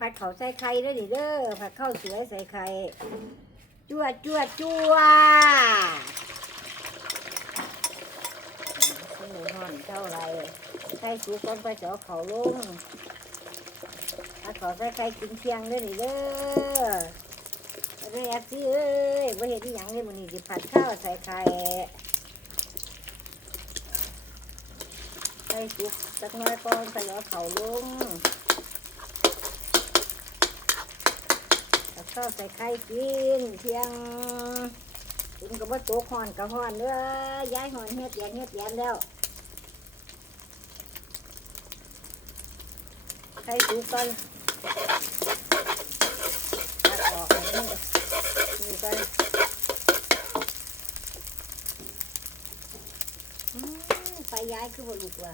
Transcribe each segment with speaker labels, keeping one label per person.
Speaker 1: ผัดเขาใส่ไข่เด้อเด้อผัดข้าวสวยใส่ไข่จั่วจั่วจั่วสมุนหอนเท่าไรใส่สูก่อนไปเจาะเขาลงผัดเขาใส่ไข่กินเที่ยงเด้อเด้อเรียกสิเอ้ยบ่เห็นอียังเลยมื้อนี้สิผัดข้าวใส่ไข่ใส่สุกจักน้อยก่อนไปเจาะเขาลง แล้วใส่ไข่กินเที่ยงกินกับว่าโต๊ะห่อนกับห่อนเด้อย้ายห่อนเฮ็ดแยนเฮ็ดแยนแล้วไข่สุกก่อนตัดออกแบบนี้นี่ก่อนไฟย้ายคือบ่ลุกว่ะ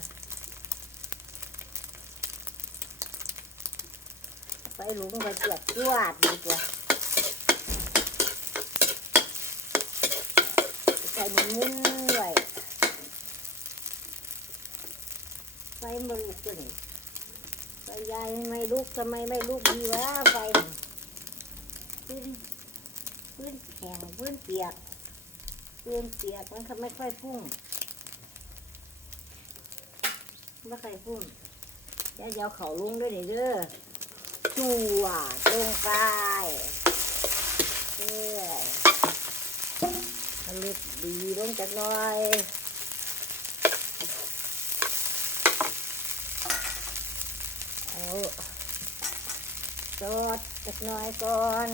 Speaker 1: ไฟลุกไปเจียบจวดดีกว่าใส่หมุนมุนๆไว้ไฟมันลุกตัวนี้ไฟยายไม่ลุกทำไมไม่ลุกดีวะไฟพื้นพื้นแข็งพื้นเปียกพื้นเปียกมันก็ไม่ค่อยพุ่งไม่ค่อยพุ่งยายเอาเขาลุงด้วยนี่เด้อ จั่วลงไปเอ้ยมันลึกดีลงจากน้อยเอาจอดจากน้อยก่อน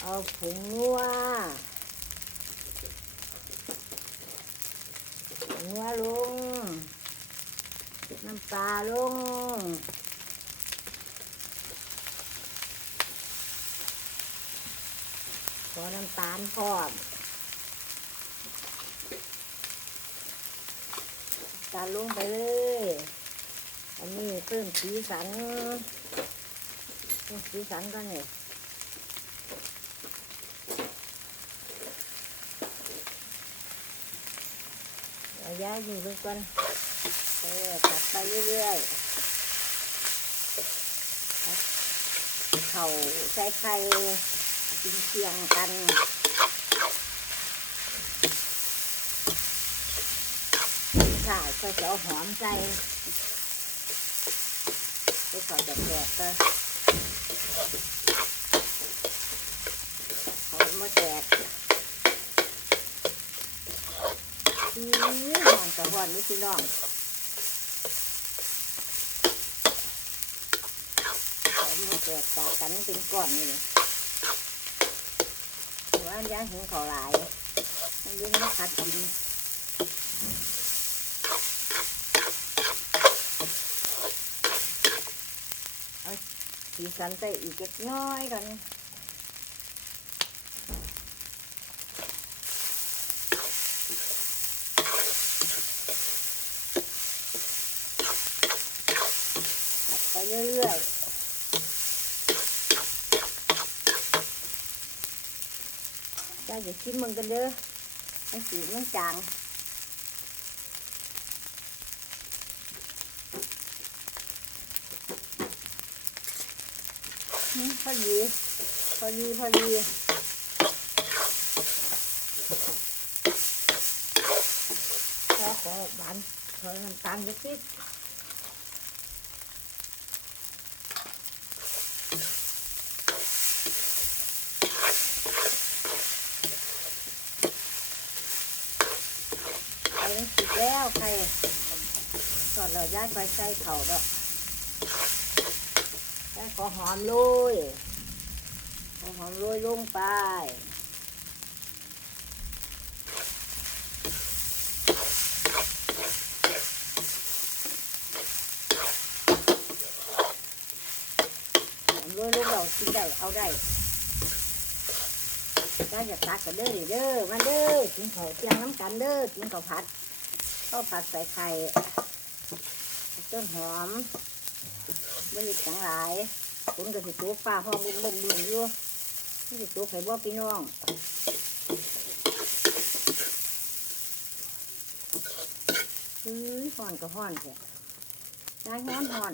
Speaker 1: เอาผงนัวผงนัวลง น้ำ ปลาลง ขอน้ำตาลพร้อมตาลงไปเลย อันนี้เพิ่มสีสันเพิ่มสีสันก็เนี่ยเอาย้ายอยู่ลงกัน เออตัดไปเรื่อยๆเข่าใส่ไข่กินเคียงกันค่ะก็จะเอาหอมใส่ไปขอจะแดดก็หอมมาแดดอืมหอมกระหอนนี่พี่น้องหอมมา แดดจากกันเป็นก้อนนี่เลยว่าย่างหิวเขาหลายมันยิ่งมาคัดกินเอาสีสันใส่อีกเล็กน้อยกันตัดไปเรื่อยๆ ได้จะชิมมึงกันเด้อมันสีมันจางพอดีพอดีพอดีขอขอหวานขอน้ำตาลนิดนิด ไปแล้วสิแล้วใครก่อนเราย้าไปใส่เข่าแล้วย้ายขอหอมโรยขอหอมโรยลงไปหอมโรยลงเรากินได้เอาได้ ย้ายจะตักกันเด้อเด้อมาเด้อกินข้าวเที่ยงน้ำกันเด้อกินข้าวผัดข้าวผัดใส่ไข่ต้นหอมบริสังหลายคุณก็สิตัวฟ้าห้องบุ้มบุ้มบุ้มอยู่นี่สิตัวไข่บ่พี่น้องเอ้ยห่อนก็ห่อนแท้ได้ฮ้อนห่อน